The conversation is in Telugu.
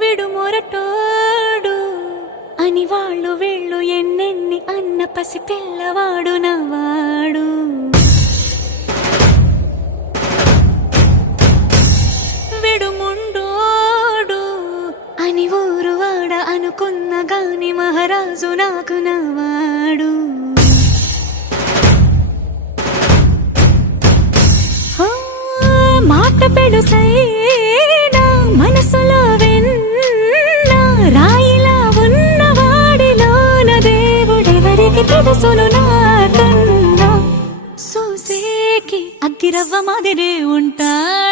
విడు మొరటోడు అని వాళ్ళు వీళ్ళు ఎన్నెన్ని అన్న పసి పిల్లవాడు నవ్వాడు. విడు ముండోడు అని ఊరు వాడ అనుకున్న గాని మహారాజు నాకు నవ్వాడు. మాట పెడుసైనా మనసులో వెన్న రాయిలా ఉన్నవాడిలోన దేవుడెవరికి తెలుసును నాకన్నా. సూసేకి అగ్గిరవ్వ మాదిరే ఉంటాడు.